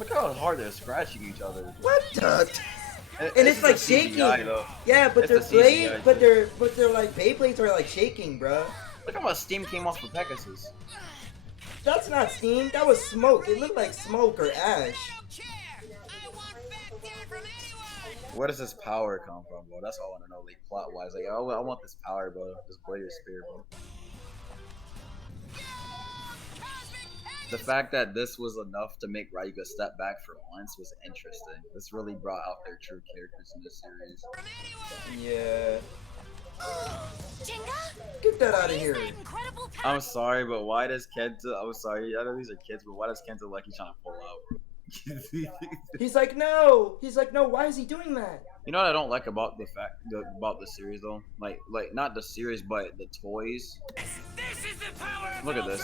Look how hard they're scratching each other. What the? And it's like shaking. Though. Yeah, but it's their blade, CGI, but they're like Beyblades are like shaking, bro. Look how much steam came off of Pegasus. That's not steam. That was smoke. It looked like smoke or ash. Where does this power come from, bro? That's all I want to know, like plot-wise. Like, I want this power, bro. This blade your spear, bro. The fact that this was enough to make Ryuga step back for once was interesting. This really brought out their true characters in this series. Yeah. Get that out of here. I'm sorry, but why does Kenta... I'm sorry, I know these are kids, but why does Kenta like he's trying to pull out, bro? He's like, no. He's like, no. Why is he doing that? You know what I don't like about about the series though? Like not the series, but the toys. Look at this.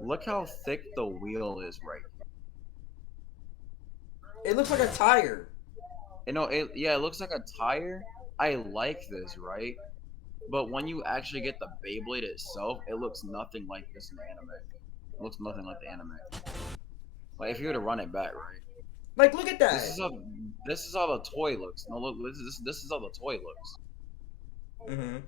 Look how thick the wheel is right here. It looks like a tire. You know, yeah, it looks like a tire. I like this, right? But when you actually get the Beyblade itself, it looks nothing like this in the anime. It looks nothing like the anime. Like if you were to run it back, right? Like, look at that. This is how the toy looks. No, look, this is how the toy looks. Mhm.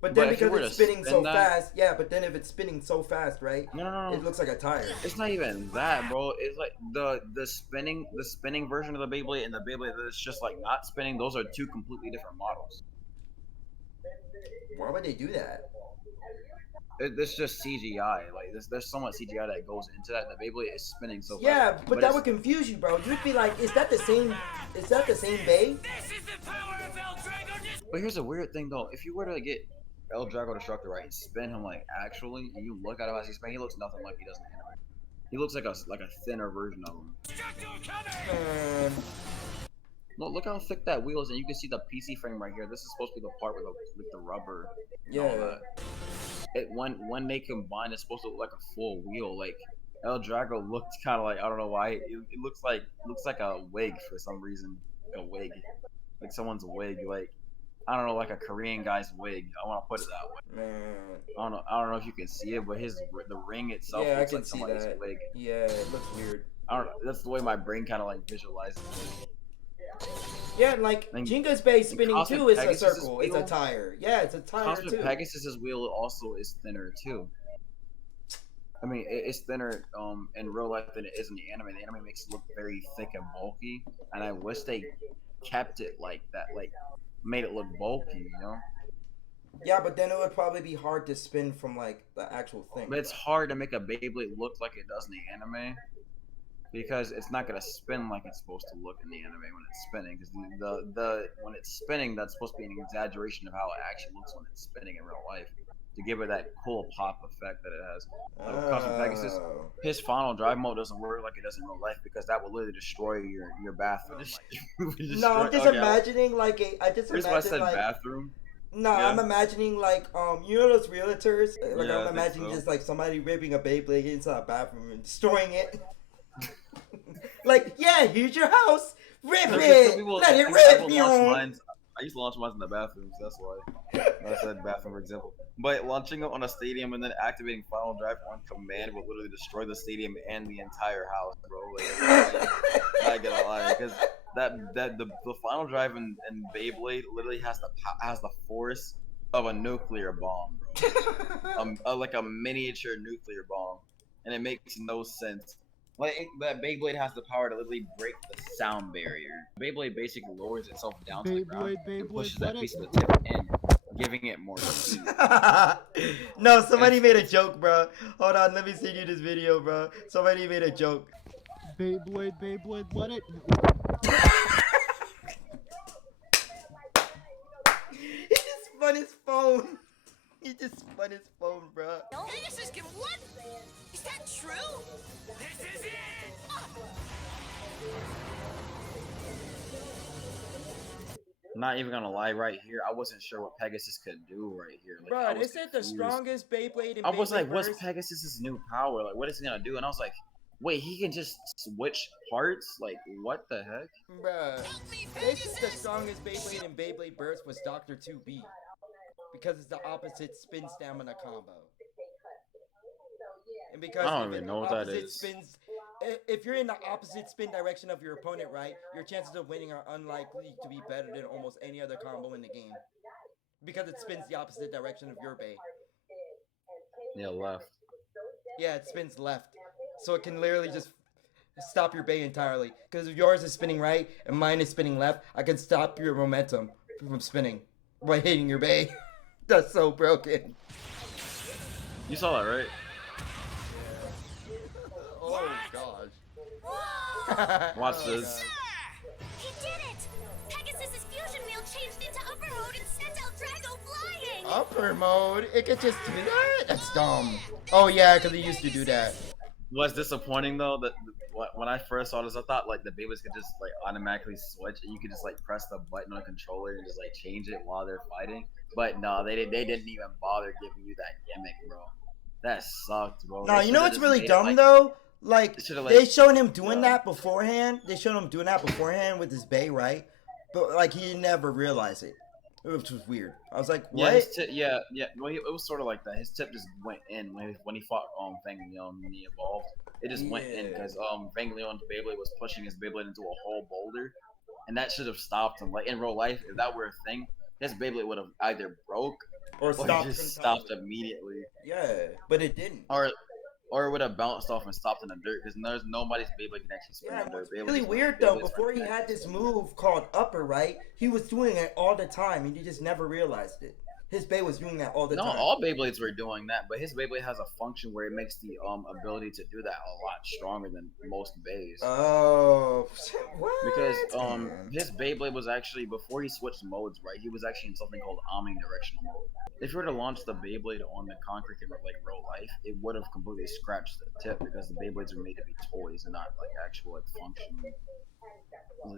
But then because it's spinning so fast, yeah. But then if it's spinning so fast, right? No. It looks like a tire. It's not even that, bro. It's like the spinning version of the Beyblade and the Beyblade that's just like not spinning. Those are two completely different models. Why would they do that? It's just CGI. Like there's so much CGI that goes into that. The Beyblade is spinning so fast. Yeah, but that would confuse you, bro. You'd be like, is that the same? Is that the same Bay? But here's a weird thing though. If you were to get El Drago Destructor right and spin him like actually, and you look at him as he spins, he looks nothing like he does in the anime. He looks like a thinner version of him. No, look how thick that wheel is, and you can see the PC frame right here. This is supposed to be the part with the rubber. Yeah. When they combine, it's supposed to look like a full wheel. Like El Drago looked kind of like, I don't know why. It looks like a wig for some reason. A wig, like someone's wig. Like I don't know, like a Korean guy's wig. I want to put it that way. I don't know if you can see it, but the ring itself looks like somebody's wig. Yeah, it looks weird. I don't know. That's the way my brain kind of like visualizes it. Yeah, like Jenga's base spinning too is a circle. It's a tire. Yeah, it's a tire Cosmic too. Pegasus's wheel also is thinner too. I mean, it's thinner in real life than it is in the anime. The anime makes it look very thick and bulky, and I wish they kept it like that, like made it look bulky, you know? Yeah, but then it would probably be hard to spin from like the actual thing. But it's hard to make a Beyblade look like it does in the anime. Because it's not gonna spin like it's supposed to look in the anime when it's spinning. Because when it's spinning, that's supposed to be an exaggeration of how it actually looks when it's spinning in real life, to give it that cool pop effect that it has. Like Cosmic Pegasus, his final drive mode doesn't work like it does in real life because that will literally destroy your bathroom. No, I'm just imagining like Here's why I said like, bathroom. No, yeah. I'm imagining like you know those realtors. Like yeah, I'm imagining just like somebody ripping a Beyblade inside a bathroom and destroying it. Like, yeah, here's your house. Rip it. Let it rip. I used to launch mines in the bathrooms. That's why I said bathroom, for example. But launching it on a stadium and then activating Final Drive on command will literally destroy the stadium and the entire house, bro. Like, I get a lie because the Final Drive in Beyblade literally has the force of a nuclear bomb, bro. Like a miniature nuclear bomb, and it makes no sense. Like that Beyblade has the power to literally break the sound barrier. Beyblade basically lowers itself down to the ground and pushes that piece of the tip in, giving it more speed. No, somebody made a joke, bro. Hold on, let me send you this video, bro. Somebody made a joke. Beyblade, let it. He just spun his phone. He just spun his phone, bro. Pegasus can what? Is that true? This is it! I'm not even gonna lie, right here, I wasn't sure what Pegasus could do right here. Like, bro, is it the strongest Beyblade in I was like, what's Pegasus's new power? Like, what is he gonna do? And I was like, wait, he can just switch parts? Like, what the heck? Bruh, this is the strongest Beyblade in Beyblade Burst was Dr. 2B. Because it's the opposite spin stamina combo. And I because don't if even it know what that opposite is. spins, if you're in the opposite spin direction of your opponent, right, your chances of winning are unlikely to be better than almost any other combo in the game because it spins the opposite direction of your bay. Yeah, left. Yeah, it spins left, so it can literally just stop your bay entirely. Because if yours is spinning right and mine is spinning left, I can stop your momentum from spinning by hitting your bay. That's so broken. You saw that, right? Oh gosh. Whoa! Watch Oh, this. Sir! He did it! Pegasus's fusion wheel changed into upper mode and sent El Drago flying! Upper mode? It could just do that? That's dumb. Oh yeah, because he used to do that. What's disappointing though that when I first saw this, I thought like the babies could just like automatically switch, and you could just like press the button on the controller and just like change it while they're fighting. But no, they didn't even bother giving you that gimmick, bro. That sucked, bro. No, They you know shoulda what's just really made it, dumb like, though? Like they shoulda, they like, showed him doing yeah. that beforehand. They showed him doing that beforehand with his bay, right? But like he never realized it, which was weird. I was like, Yeah, what? his tip, yeah, yeah. Well, it was sort of like that. His tip just went in when he fought Fang Leon when he evolved. It just went in Yeah. because Fang Leon's Beyblade was pushing his Beyblade into a whole boulder, and that should have stopped him. Like in real life, if that were a thing, his Beyblade would have either broke Or or stopped just stopped entirely. immediately, Yeah, but it didn't. or it would have bounced off and stopped in the dirt because there's nobody's Beyblade can actually spin Yeah, in what's dirt. really weird though, before he had this move called upper, right? He was doing it all the time, and he just never realized it. His bay was doing that all the No, time. all Beyblades were doing that, but his Beyblade has a function where it makes the ability to do that a lot stronger than most bays. Oh, what? Because Man. his Beyblade was actually before he switched modes, right? He was actually in something called omnidirectional mode. If you were to launch the Beyblade on the concrete in like real life, it would have completely scratched the tip because the Beyblades are made to be toys and not like actual like functioning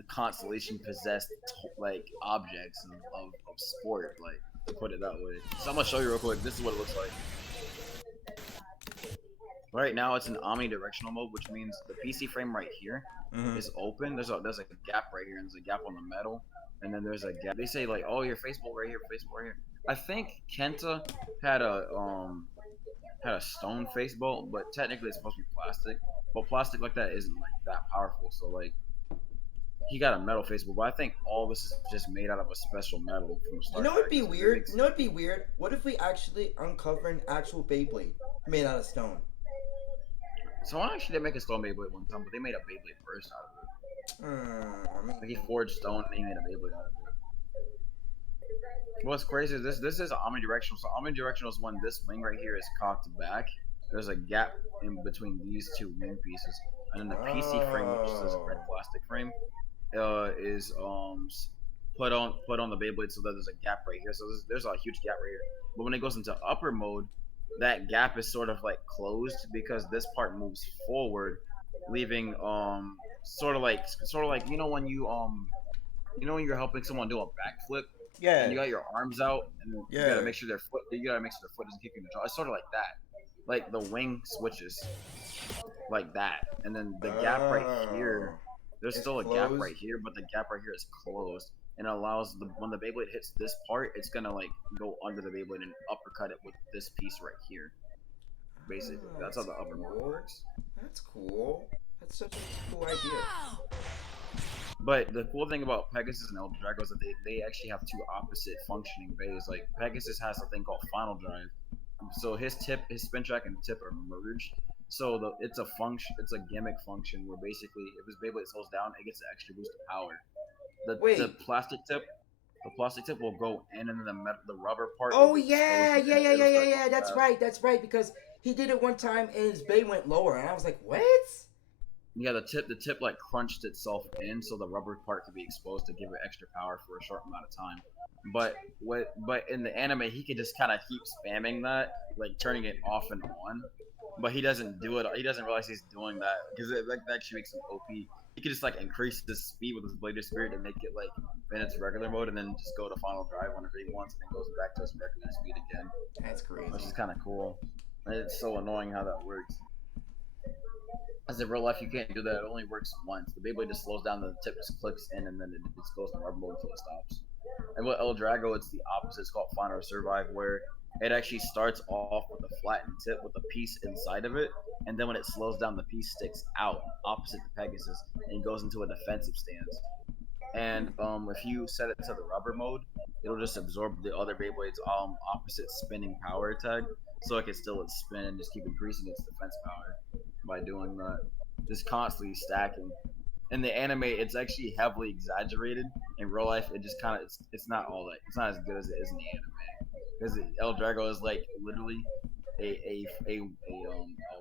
constellation possessed like objects of sport, like to put it that way. So I'm gonna show you real quick. This is what it looks like. Right now it's in omnidirectional mode, which means the PC frame right here is open. There's a gap right here, and there's a gap on the metal, and then there's a gap. They say like, oh, your Facebook right here, Facebook right here. I think Kenta had a stone face bolt, but technically it's supposed to be plastic. But plastic like that isn't like that powerful, so like he got a metal face bolt. But I think all this is just made out of a special metal from Star You know Trek. what'd be So it weird? makes- You know what'd be weird? What if we actually uncover an actual Beyblade made out of stone? Someone actually did make a stone Beyblade one time, but they made a Beyblade burst out of it. I mean, Like he forged stone and he made a Beyblade out of it. What's crazy is this is omnidirectional. So omnidirectional is when this wing right here is cocked back. There's a gap in between these two wing pieces, and then the PC frame, which is this red plastic frame, is put on the Beyblade so that there's a gap right here. So there's a huge gap right here. But when it goes into upper mode, that gap is sort of like closed because this part moves forward, leaving sort of like you know when when you're helping someone do a backflip yeah. and you got your arms out and you Yeah. gotta make sure their foot doesn't kick you in the jaw. It's sort of like that. Like the wing switches like that, and then the gap right here. There's It's still a gap closed. right here, but the gap right here is closed, and it allows when the Beyblade hits this part, it's gonna like go under the Beyblade and uppercut it with this piece right here. Basically, that's how the upper mode cool. works. That's cool. That's such a cool idea. Wow! But the cool thing about Pegasus and El Drago is that they actually have two opposite functioning bays. Like Pegasus has a thing called Final Drive, so his spin track and tip are merged. So it's a gimmick function where basically if his Beyblade slows down, it gets an extra boost of power. The plastic tip will go in, and then the rubber part. Oh will be yeah, exposed, yeah, and yeah, it'll yeah, start yeah, going yeah. That's fast. right. That's right. Because he did it one time and his bay went lower, and I was like, what? Yeah, the tip like crunched itself in, so the rubber part could be exposed to give it extra power for a short amount of time. But in the anime, he could just kind of keep spamming that, like turning it off and on. But he doesn't do it. He doesn't realize he's doing that because that actually makes him OP. He could just like increase the speed with his Blader Spirit and make it like in its regular mode, and then just go to Final Drive whenever he wants, and then goes back to his regular speed again. That's crazy. Which is kind of cool. And it's so annoying how that works. As in real life, you can't do that. It only works once. The Beyblade just slows down, the tip just clicks in, and then it just goes in rubber mode until it stops. And with El Drago, it's the opposite. It's called Final Survive, where it actually starts off with a flattened tip with a piece inside of it, and then when it slows down, the piece sticks out opposite the Pegasus and goes into a defensive stance. And if you set it to the rubber mode, it'll just absorb the other Beyblade's opposite spinning power tag, so it can still spin and just keep increasing its defense power by doing that, just constantly stacking. In the anime, it's actually heavily exaggerated. In real life, it just kind of it's not all that it's not as good as it is in the anime, because El Drago is like literally a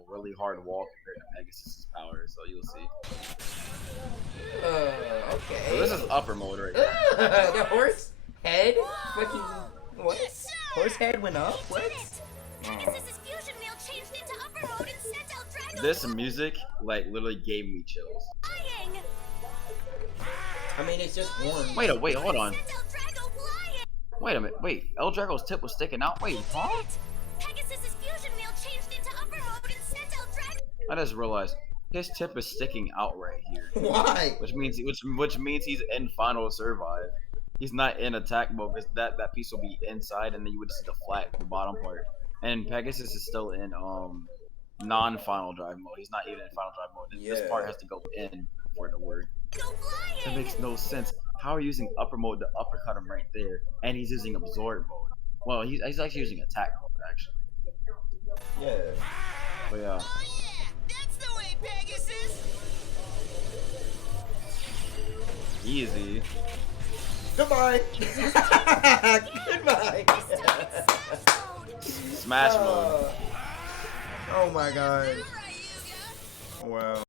really hard wall compared to Pegasus's power. So you'll see. Okay. So this is upper mode right now. The horse head? Fucking what? Horse head went up? What? Pegasus's fusion wheel changed into upper mode and sent El Drago This music like literally gave me chills. flying. I mean, it's just horns. Wait, hold on. Sent El Drago flying. Wait a minute. Wait, El Drago's tip was sticking out. Wait, huh? Pegasus's fusion wheel changed into upper mode and sent El Drago. I just realized his tip is sticking out right here, Why? which means he's in final survive. He's not in attack mode because that piece will be inside, and then you would see the bottom part. And Pegasus is still in non-final drive mode. He's not even in final drive mode. This part has to go in for it to work. Go flying. That makes no sense. How are you using upper mode to uppercut him right there, and he's using absorb mode? Well, he's actually using attack mode actually. Yeah. But yeah. Oh yeah, that's the way, Pegasus. Easy. Goodbye. Goodbye. Smash mode. Oh my god. All right, Yuga. Wow.